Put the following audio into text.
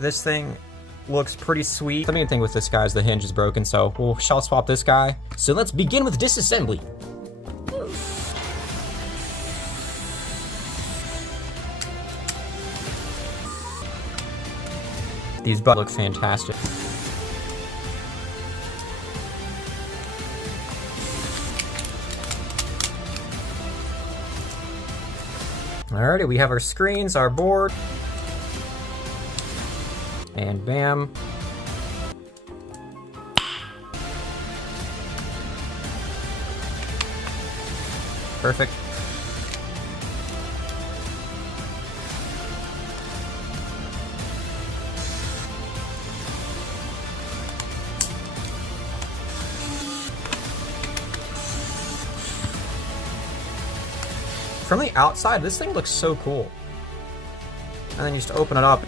this thing looks pretty sweet. The main thing with this guy is the hinge is broken, so we'll shell swap this guy. So let's begin with disassembly. These buttons look fantastic. Alrighty, we have our screens, our board, and bam. Perfect. From the outside, this thing looks so cool. And then you just open it up.